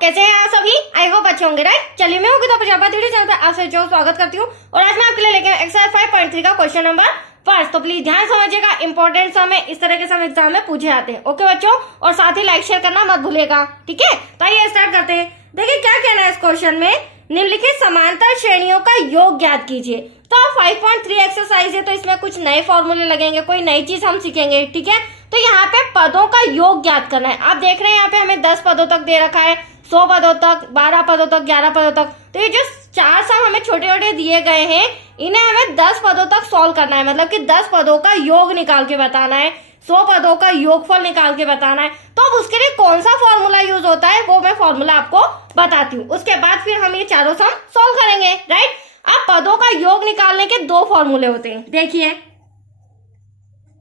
कैसे हैं आप सभी? आई होप अच्छे होंगे, राइट। चलिए मैं हूँ गीता प्रजापति वीडियो चैनल पर आप सभी जो स्वागत करती हूँ और आज मैं आपके लिए लेके एक्सरसाइज 5.3 का क्वेश्चन नंबर 5। तो प्लीज ध्यान समझिएगा, इंपॉर्टेंट सम है, इस तरह के सम एग्जाम में पूछे जाते हैं। ओके बच्चों, और साथ ही लाइक शेयर करना मत भूलिएगा, ठीक है। तो आइए स्टार्ट करते हैं। देखिए क्या कहना है इस क्वेश्चन में, निम्नलिखित समांतर श्रेणियों का योग ज्ञात कीजिए। तो 5.3 एक्सरसाइज है, तो इसमें कुछ नए फॉर्मूले लगेंगे, कोई नई चीज हम सीखेंगे, ठीक है। तो यहाँ पे पदों का योग ज्ञात करना है। आप देख रहे हैं यहाँ पे हमें 10 पदों तक दे रखा है, 100 पदों तक, 12 पदों तक, 11 पदों तक। तो ये जो 4 सम हमें छोटे छोटे दिए गए हैं, इन्हें हमें 10 पदों तक सॉल्व करना है, मतलब कि 10 पदों का योग निकाल के बताना है, 100 पदों का योगफल निकाल के बताना है। तो अब उसके लिए कौन सा फॉर्मूला यूज होता है वो मैं फॉर्मूला आपको बताती हूँ, उसके बाद फिर हम ये चारों सम सॉल्व करेंगे, राइट। अब पदों का योग निकालने के 2 फॉर्मूले होते हैं। देखिए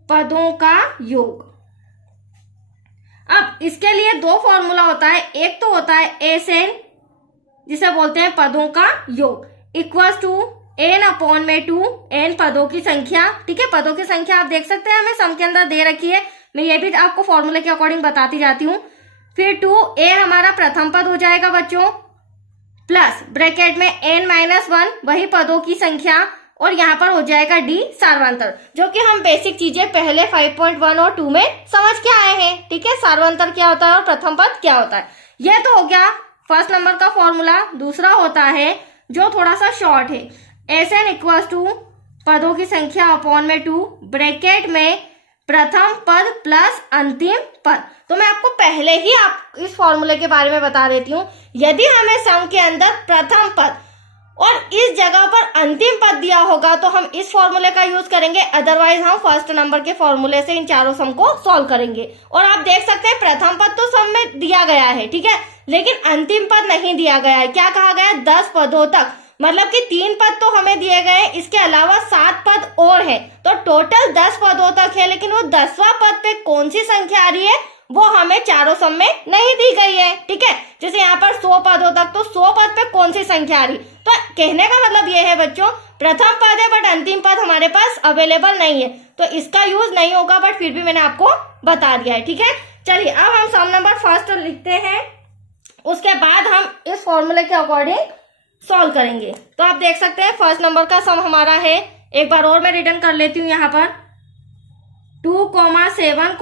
पदों का योग, अब इसके लिए 2 फॉर्मूला होता है। एक तो होता है एन, जिसे बोलते हैं पदों का योग, इक्वल्स टू n अपॉन में 2, n पदों की संख्या, ठीक है। पदों की संख्या आप देख सकते हैं हमें सम के अंदर दे रखी है, मैं ये भी आपको फॉर्मूले के अकॉर्डिंग बताती जाती हूँ। फिर 2a हमारा प्रथम पद हो जाएगा बच्चों, प्लस ब्रैकेट में n-1 वही पदों की संख्या, और यहाँ पर हो जाएगा d सार्वंतर, जो कि हम बेसिक चीजें पहले 5.1 और 2 में समझ के आए हैं, ठीक है। सार्वंतर क्या होता है और प्रथम पद क्या होता है, यह तो हो गया फर्स्ट नंबर का फॉर्मूला। दूसरा होता है जो थोड़ा सा शॉर्ट है, एन इक्वल्स टू पदों की संख्या अपॉन में 2, ब्रैकेट में प्रथम पद प्लस अंतिम पद। तो मैं आपको पहले ही आप इस फॉर्मूले के बारे में बता देती हूँ। यदि हमें सम के अंदर प्रथम पद और इस जगह पर अंतिम पद दिया होगा तो हम इस फॉर्मूले का यूज करेंगे, अदरवाइज हम फर्स्ट नंबर के फॉर्मूले से इन चारों सम को सॉल्व करेंगे। और आप देख सकते हैं प्रथम पद तो सम में दिया गया है, ठीक है, लेकिन अंतिम पद नहीं दिया गया है। क्या कहा गया है, 10 पदों तक, मतलब कि 3 पद तो हमें दिए गए, इसके अलावा 7 पद और है, तो टोटल 10 पदों तक है। लेकिन वो 10वां पद पे कौन सी संख्या आ रही है वो हमें चारों सम में नहीं दी गई है, ठीक है। जैसे यहाँ पर 100 पदों तक, तो 100 पद पे कौन सी संख्या आ रही, तो कहने का मतलब ये है बच्चों, प्रथम पद है बट अंतिम पद हमारे पास अवेलेबल नहीं है, तो इसका यूज नहीं होगा, बट फिर भी मैंने आपको बता दिया है, ठीक है। चलिए अब हम सम नंबर फर्स्ट लिखते हैं, उसके बाद हम इस फॉर्मूले के अकॉर्डिंग सॉल्व करेंगे। तो आप देख सकते हैं फर्स्ट नंबर का सम हमारा है, एक बार और मैं रिटर्न कर लेती हूँ यहाँ पर, 2, 7,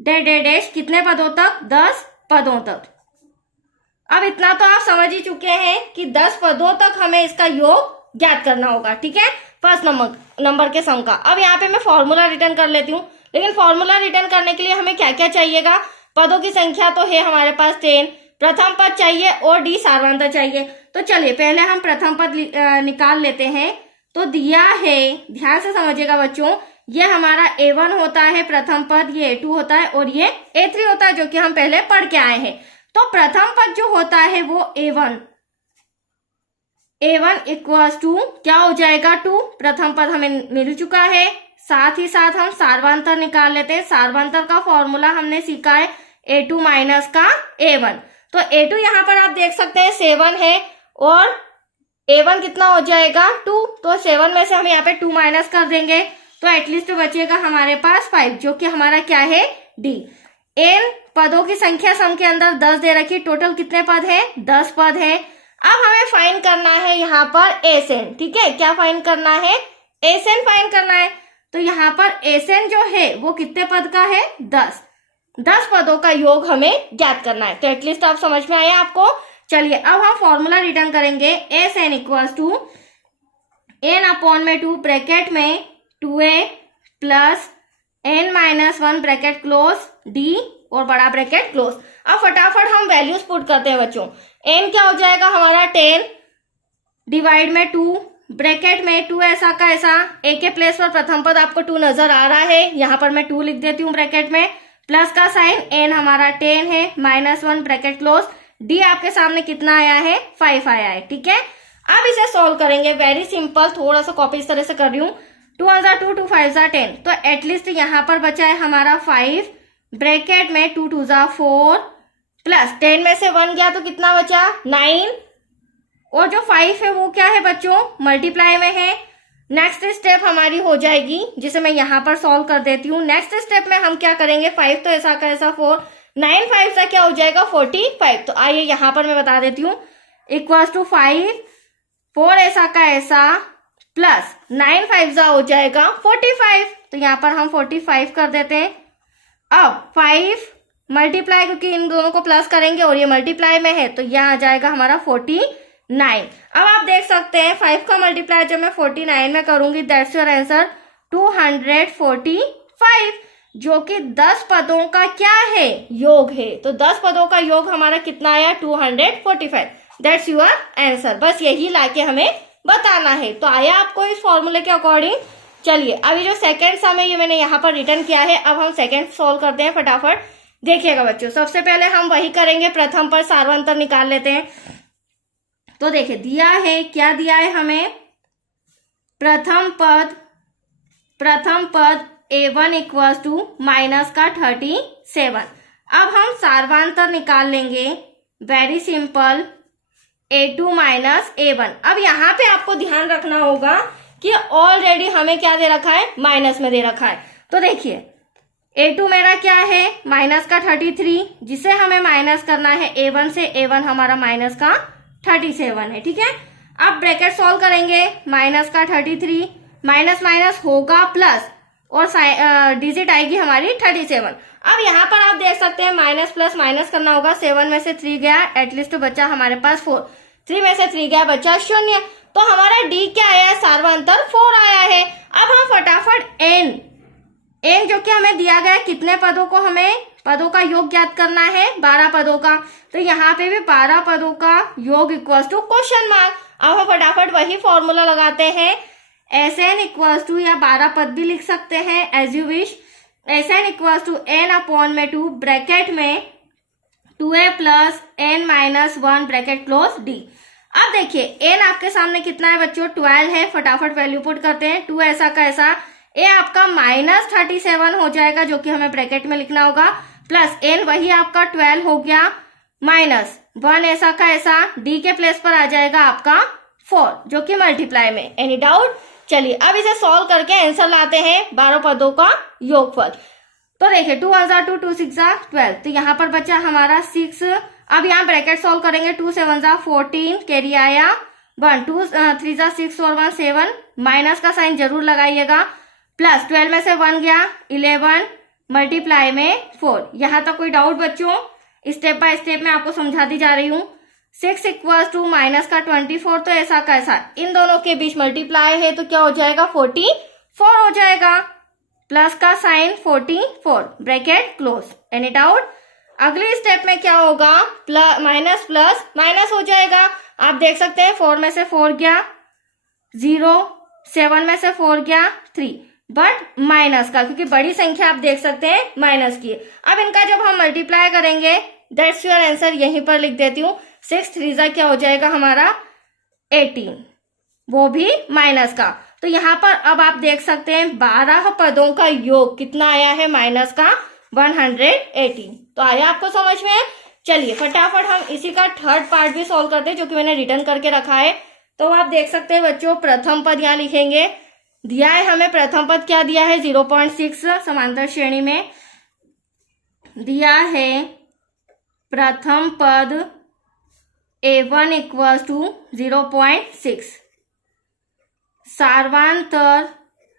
12 डैश कितने पदों तक, 10 पदों तक। अब इतना तो आप समझ ही चुके हैं कि 10 पदों तक हमें इसका योग ज्ञात करना होगा, ठीक है, फर्स्ट नंबर के सम का। अब यहाँ पे मैं फॉर्मूला रिटर्न कर लेती हूँ, लेकिन फॉर्मूला रिटर्न करने के लिए हमें क्या क्या चाहिएगा, पदों की संख्या तो है हमारे पास 10, प्रथम पद चाहिए और d सार्वंतर चाहिए। तो चलिए पहले हम प्रथम पद निकाल लेते हैं। तो दिया है, ध्यान से समझिएगा बच्चों, ये हमारा a1 होता है प्रथम पद, ये a2 होता है और ये a3 होता है, जो कि हम पहले पढ़ के आए हैं। तो प्रथम पद जो होता है वो a1 इक्वल्स टू क्या हो जाएगा, 2, प्रथम पद हमें मिल चुका है। साथ ही साथ हम सार्वंतर निकाल लेते हैं। सार्वंतर का फॉर्मूला हमने सीखा है a2 माइनस का a1। तो a2 यहाँ पर आप देख सकते हैं 7 है और a1 कितना हो जाएगा 2, तो 7 में से हम यहाँ पे 2 माइनस कर देंगे, तो एटलीस्ट बचेगा हमारे पास 5, जो कि हमारा क्या है, d। n पदों की संख्या सम के अंदर 10 दे रखी, टोटल कितने पद है, 10 पद है। अब हमें फाइंड करना है यहाँ पर एन, ठीक है, क्या फाइंड करना है, एन फाइंड करना है। तो यहाँ पर एन जो है वो कितने पद का है, 10 पदों का योग हमें ज्ञात करना है। तो एटलीस्ट आप समझ में आया आपको। चलिए अब हम फॉर्मूला रिटर्न करेंगे, n equals to n upon में 2, ब्रैकेट में 2a plus n-1 bracket close d और बड़ा ब्रैकेट क्लोज। अब फटाफट हम वैल्यूज पुट करते हैं बच्चों। n क्या हो जाएगा हमारा 10 डिवाइड में 2, ब्रैकेट में 2 ऐसा का ऐसा, a के प्लेस पर प्रथम पद आपको 2 नजर आ रहा है, यहाँ पर मैं 2 लिख देती हूँ ब्रैकेट में, प्लस का साइन, n हमारा 10 है, -1 ब्रैकेट क्लोज, d आपके सामने कितना आया है, 5 आया है, ठीक है। अब इसे सॉल्व करेंगे, वेरी सिंपल, थोड़ा सा कॉपी इस तरह से कर रही हूँ। 2 1 2, 2 5 10, तो एटलीस्ट यहाँ पर बचा है हमारा 5, ब्रैकेट में 2 2 4, प्लस 10 में से 1 गया तो कितना बचा, 9, और जो 5 है वो क्या है बच्चों, मल्टीप्लाई में है। नेक्स्ट स्टेप हमारी हो जाएगी, जिसे मैं यहाँ पर सॉल्व कर देती हूँ। नेक्स्ट स्टेप में हम क्या करेंगे, 5 तो ऐसा का ऐसा 4, 9 5 का क्या हो जाएगा 45। तो आइए यहाँ पर मैं बता देती हूँ, इक्वल्स टू 5 4 ऐसा का ऐसा प्लस 9 5 जा हो जाएगा 45। तो यहाँ पर हम 45 कर देते हैं। अब 5 मल्टीप्लाई, क्योंकि इन दोनों को प्लस करेंगे और ये मल्टीप्लाई में है तो यह आ जाएगा हमारा 49। अब आप देख सकते हैं 5 का मल्टीप्लाई जब मैं 49 में करूंगी, दैट्स योर आंसर 245, जो कि 10 पदों का क्या है, योग है। तो 10 पदों का योग हमारा कितना आया 245, दैट्स योर आंसर। बस यही लाके हमें बताना है। तो आया आपको इस फॉर्मूले के अकॉर्डिंग। चलिए अभी जो सेकंड सम है ये मैंने यहाँ पर रिटर्न किया है। अब हम सेकंड सॉल्व करते हैं फटाफट। देखिएगा बच्चों, सबसे पहले हम वही करेंगे, प्रथम पद सार्वंतर निकाल लेते हैं। तो देखिए दिया है, क्या दिया है हमें, प्रथम पद a1 इक्वल्स टू माइनस का 37। अब हम सार्वांतर निकाल लेंगे, very simple, a2 minus a1। अब यहाँ पे आपको ध्यान रखना होगा कि ऑलरेडी हमें क्या दे रखा है, माइनस में दे रखा है। तो देखिए a2 मेरा क्या है, माइनस का 33, जिसे हमें माइनस करना है a1 से। a1 हमारा माइनस का 37 है, ठीक है। अब ब्रैकेट सॉल्व करेंगे, माइनस का 33 माइनस माइनस होगा प्लस और डिजिट आएगी हमारी 37। अब यहाँ पर आप देख सकते हैं माइनस प्लस माइनस करना होगा, 7 में से 3 गया, एटलीस्ट बचा हमारे पास 4, 3 में से 3 गया, बचा 0। तो हमारा डी क्या आया है, सार्वंतर 4 आया है। अब हम फटाफट एन जो कि हमें दिया गया है, कितने पदों को हमें पदों का योग ज्ञात करना है, 12 पदों का। तो यहाँ पे भी 12 पदों का योग इक्वल्स टू क्वेश्चन मार्क। अब हम फटाफट वही फॉर्मूला लगाते हैं, एस एन इक्वल्स टू, या 12 पद भी लिख सकते हैं as you wish, S n equals to n upon में 2 ब्रैकेट में 2a plus n minus 1 bracket close d. अब देखिए एन आपके सामने कितना है बच्चों, 12 है। फटाफट वैल्यू पुट करते हैं, 2 ऐसा का ऐसा, ए आपका माइनस 37 हो जाएगा, जो कि हमें ब्रैकेट में लिखना होगा, प्लस एन वही आपका 12 हो गया, माइनस 1 ऐसा का ऐसा, डी के प्लेस पर आ जाएगा आपका 4, जो कि मल्टीप्लाई में। Any doubt? चलिए अब इसे सॉल्व करके आंसर लाते हैं 12 पदों का योगफल। तो देखिए 2 1 2 2 6 12, तो यहाँ पर बचा हमारा 6। अब यहाँ ब्रैकेट सॉल्व करेंगे, 2 7 14, कैरी आया 1, 2 3 6 और 1 7, माइनस का साइन जरूर लगाइएगा, प्लस 12 में से 1 गया 11, मल्टीप्लाई में 4। यहाँ तक कोई डाउट बच्चों? स्टेप बाय स्टेप मैं आपको समझाती जा रही हूँ। 6 इक्वल्स टू माइनस का 24, तो ऐसा कैसा, इन दोनों के बीच मल्टीप्लाई है तो क्या हो जाएगा 44 हो जाएगा, प्लस का sign 44, bracket close. Any doubt? अगले स्टेप में क्या होगा, माइनस प्लस माइनस हो जाएगा। आप देख सकते हैं 4 में से 4 गया 0, 7 में से 4 गया 3, बट माइनस का, क्योंकि बड़ी संख्या आप देख सकते हैं माइनस की। अब इनका जब हम मल्टीप्लाई करेंगे, दैट्स योर आंसर, यहीं पर लिख देती हूँ, 6 3 क्या हो जाएगा हमारा 18, वो भी माइनस का। तो यहाँ पर अब आप देख सकते हैं 12 पदों का योग कितना आया है, माइनस का 118। तो आया आपको समझ में? चलिए फटाफट हम इसी का थर्ड पार्ट भी सॉल्व करते हैं, जो कि मैंने रिटर्न करके रखा है। तो आप देख सकते हैं बच्चों, प्रथम पद यहाँ लिखेंगे, दिया है हमें प्रथम पद, क्या दिया है 0.6, समांतर श्रेणी में दिया है प्रथम पद a1 इक्वल्स टू 0.6, सार्वांतर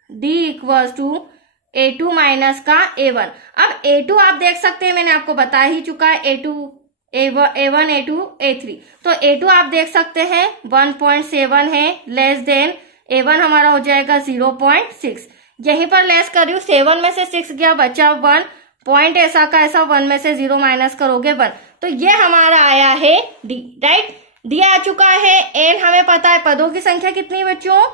d equals to a2 minus का a1। अब a2 आप देख सकते हैं, मैंने आपको बता ही चुका है, a2 a1 a2 a3। तो a2 आप देख सकते हैं 1.7 है, लेस देन a1 हमारा हो जाएगा 0.6। यहीं पर लेस कर रही हूँ, 7 में से 6 गया, बचा 1, पॉइंट ऐसा का ऐसा, 1 में से 0 माइनस करोगे 1, तो ये हमारा आया है डी, राइट। डी आ चुका है। एन हमें पता है, पदों की संख्या कितनी बच्चों,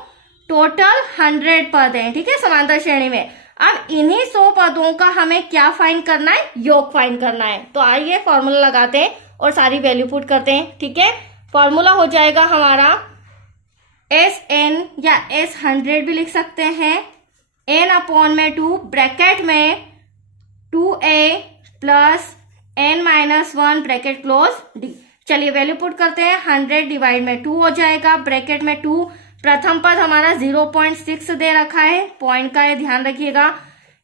टोटल 100 पद हैं, ठीक है, समांतर श्रेणी में। अब इन्हीं 100 पदों का हमें क्या फाइंड करना है, योग फाइंड करना है। तो आइए फॉर्मूला लगाते हैं और सारी वैल्यू पुट करते हैं, ठीक है। फॉर्मूला हो जाएगा हमारा SN या S100 भी लिख सकते हैं, n अपॉन में 2 ब्रैकेट में 2a plus n minus 1 bracket close d। चलिए वैल्यू पुट करते हैं, 100 डिवाइड में 2 हो जाएगा, ब्रैकेट में 2, प्रथम पद हमारा 0.6 दे रखा है, पॉइंट का ये ध्यान रखिएगा,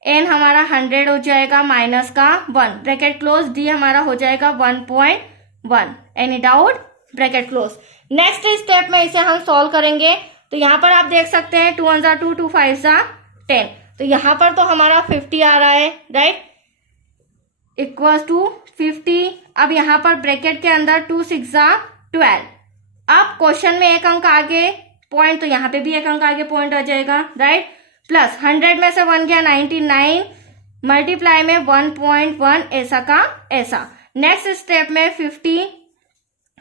n हमारा 100 हो जाएगा माइनस का 1 ब्रैकेट क्लोज, d हमारा हो जाएगा 1.1। Any doubt? Bracket close. Next step में इसे हम सॉल्व करेंगे। तो यहाँ पर आप देख सकते हैं 2 1 2 2 5 10, तो यहाँ पर तो हमारा 50 आ रहा है, राइट, इक्वल्स टू 50। अब यहाँ पर ब्रैकेट के अंदर 2 6 12। अब क्वेश्चन में एक अंक आगे पॉइंट, तो यहाँ पे भी एक अंक आगे पॉइंट आ जाएगा, राइट, प्लस 100 में से 1 गया 99, मल्टीप्लाई में 1.1 ऐसा का ऐसा। नेक्स्ट स्टेप में 50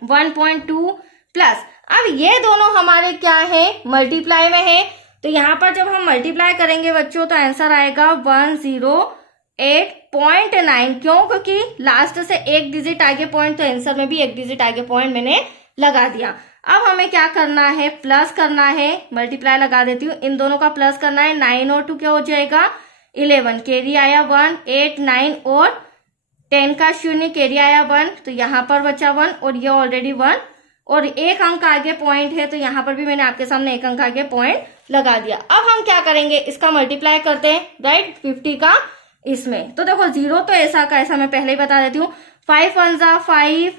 1.2 प्लस, अब ये दोनों हमारे क्या है, मल्टीप्लाई में है। तो यहाँ पर जब हम मल्टीप्लाई करेंगे बच्चों तो आंसर आएगा 108.9। क्यों? क्योंकि लास्ट से एक डिजिट आगे पॉइंट, तो आंसर में भी एक डिजिट आगे पॉइंट मैंने लगा दिया। अब हमें क्या करना है, प्लस करना है, मल्टीप्लाई लगा देती हूँ, इन दोनों का प्लस करना है। 9 और 2 क्या हो जाएगा 11, कैरी आया 1, 8 9 और 10 का 0, कैरी आया 1, तो यहाँ पर बचा 1 और ये ऑलरेडी 1 और एक अंक आगे पॉइंट है, तो यहाँ पर भी मैंने आपके सामने एक अंक आगे पॉइंट लगा दिया। अब हम क्या करेंगे, इसका मल्टीप्लाई करते हैं, राइट, 50 का इसमें। तो देखो 0 तो ऐसा का ऐसा मैं पहले ही बता देती हूँ, 5 1 5,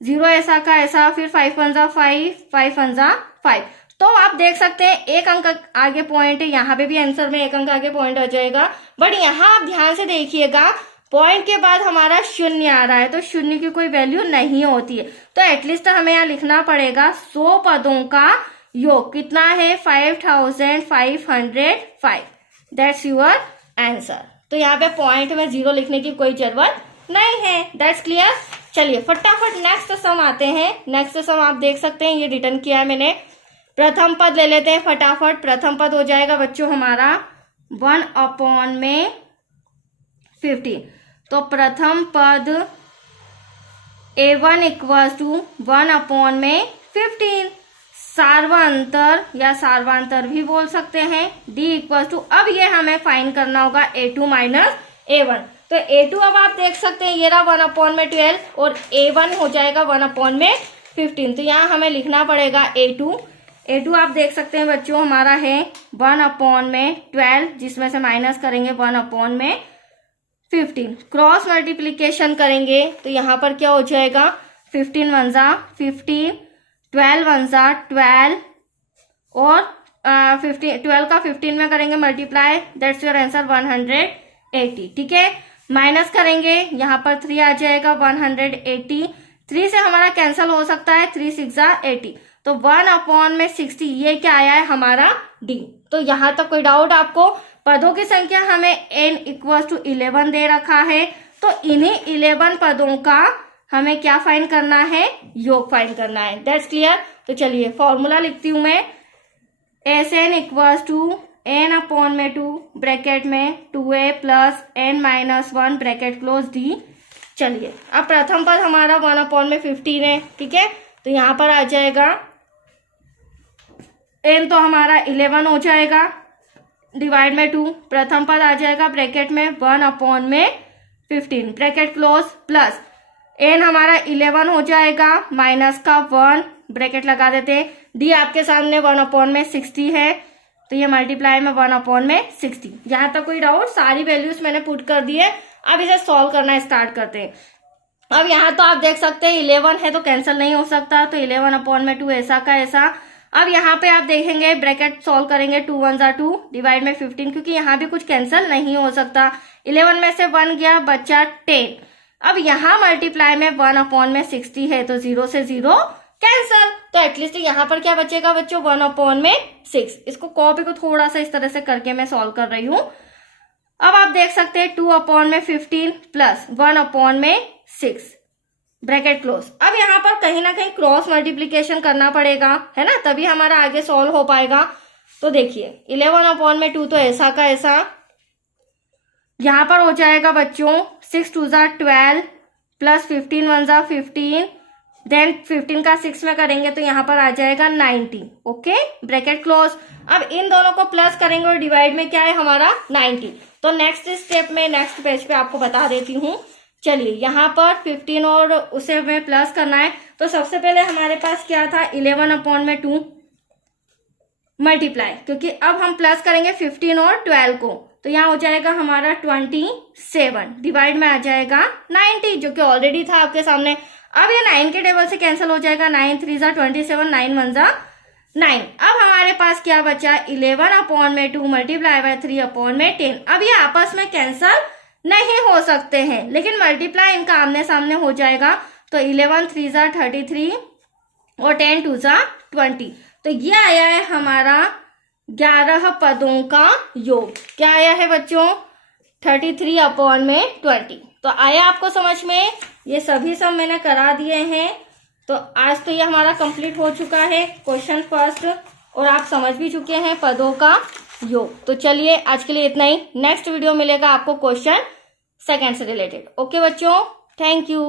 0 ऐसा का ऐसा, फिर 5 1 5, 5 1 5। तो आप देख सकते हैं एक अंक आगे पॉइंट है, यहाँ पे भी आंसर में एक अंक आगे पॉइंट आ जाएगा। बट यहाँ आप ध्यान से देखिएगा, पॉइंट के बाद हमारा 0 आ रहा है, तो 0 की कोई वैल्यू नहीं होती है। तो एटलीस्ट हमें यहाँ लिखना पड़ेगा 100 पदों का योग कितना है, 5505। That's your answer. तो यहाँ पे पॉइंट में 0 लिखने की कोई जरूरत नहीं है। That's clear. चलिए फटाफट नेक्स्ट सम आते हैं। नेक्स्ट सम आप देख सकते हैं, ये रिटर्न किया है मैंने। प्रथम पद ले लेते हैं फटाफट। प्रथम पद हो जाएगा बच्चों हमारा 1/15। तो प्रथम पद a1 इक्वल टू 1/15। सार्वंतर या सार्वांतर भी बोल सकते हैं। d इक्वल टू, अब ये हमें फाइंड करना होगा a2 माइनस a1। तो a2 अब आप देख सकते हैं ये रहा 1/12 और a1 हो जाएगा 1/15। तो यहाँ हमें लिखना पड़ेगा a2 आप देख सकते हैं बच्चों हमारा है 1/12, जिसमें से माइनस करेंगे 1/15। क्रॉस मल्टीप्लीकेशन करेंगे तो यहाँ पर क्या हो जाएगा 15 1 15, 12 1 12 और 12 का 15 में करेंगे मल्टीप्लाई। That's your answer 180। ठीक है, माइनस करेंगे यहाँ पर 3 आ जाएगा 180। 3 से हमारा कैंसिल हो सकता है, 3 6 80। तो 1/60 ये क्या आया है हमारा d। तो यहाँ तक कोई डाउट आपको? पदों की संख्या हमें n इक्वल टू 11 दे रखा है, तो इन्हीं 11 पदों का हमें क्या फाइंड करना है, योग फाइंड करना है। That's clear. तो चलिए फॉर्मूला लिखती हूं मैं, Sn equal to n/2 bracket में 2a plus n minus 1 bracket close d। चलिए अब प्रथम पद हमारा 1/15 है, ठीक है, तो यहाँ पर आ जाएगा n तो हमारा 11 हो जाएगा, डिवाइड में 2, प्रथम पद आ जाएगा ब्रैकेट में 1/15 ब्रैकेट क्लोज, प्लस n हमारा 11 हो जाएगा, माइनस का 1 ब्रैकेट लगा देते हैं। d आपके सामने 1/60 है, तो ये मल्टीप्लाई में 1/60। यहाँ तक कोई डाउट? सारी वैल्यूज मैंने पुट कर दी है। अब इसे सॉल्व करना स्टार्ट करते हैं। अब यहाँ तो आप देख सकते हैं 11 है तो कैंसिल नहीं हो सकता, तो 11/2 ऐसा का ऐसा। अब यहाँ पे आप देखेंगे ब्रैकेट सॉल्व करेंगे 2 1 2 डिवाइड में 15, क्योंकि यहाँ भी कुछ कैंसिल नहीं हो सकता। 11 में से 1 गया, बचा 10। अब यहाँ मल्टीप्लाई में 1/60 है, तो 0 से 0 कैंसिल। तो एटलीस्ट यहाँ पर क्या बचेगा बच्चों 1/6। इसको कॉपी को थोड़ा सा इस तरह से करके मैं सॉल्व कर रही हूँ। अब आप देख सकते हैं 2/15 प्लस 1/6 ब्रैकेट क्लोज। अब यहाँ पर कहीं ना कहीं क्रॉस मल्टीप्लीकेशन करना पड़ेगा, है ना, तभी हमारा आगे सॉल्व हो पाएगा। तो देखिए 11/2 तो ऐसा का ऐसा, यहाँ पर हो जाएगा बच्चों 6 2 12 प्लस 15 1 15, देन 15 का 6 में करेंगे तो यहाँ पर आ जाएगा 90। Okay, bracket close. अब इन दोनों को प्लस करेंगे और डिवाइड में क्या है हमारा 90। तो नेक्स्ट स्टेप में नेक्स्ट पेज पे आपको बता देती हूँ। चलिए यहाँ पर 15 और उसे हमें प्लस करना है, तो सबसे पहले हमारे पास क्या था 11/2 मल्टीप्लाई, क्योंकि अब हम प्लस करेंगे 15 और 12 को, तो यहाँ हो जाएगा हमारा 27, डिवाइड में आ जाएगा 90, जो कि ऑलरेडी था आपके सामने। अब ये 9 के टेबल से कैंसिल हो जाएगा, 9 3 ज़ा 27, 9 1 ज़ा 9। अब हमारे पास क्या बचा, 11/2 मल्टीप्लाई बाय 3/10। अब ये आपस में कैंसिल नहीं हो सकते हैं, लेकिन मल्टीप्लाई इनका आमने सामने हो जाएगा। तो 11 3 ज़ा 33 और 10 2 ज़ा 20। तो ये आया है हमारा 11 पदों का योग। क्या आया है बच्चों, 33/20। तो आया आपको समझ में, ये सभी सब मैंने करा दिए हैं। तो आज तो ये हमारा कंप्लीट हो चुका है क्वेश्चन फर्स्ट, और आप समझ भी चुके हैं पदों का योग। तो चलिए आज के लिए इतना ही, नेक्स्ट वीडियो मिलेगा आपको क्वेश्चन सेकंड से रिलेटेड। ओके बच्चों, थैंक यू।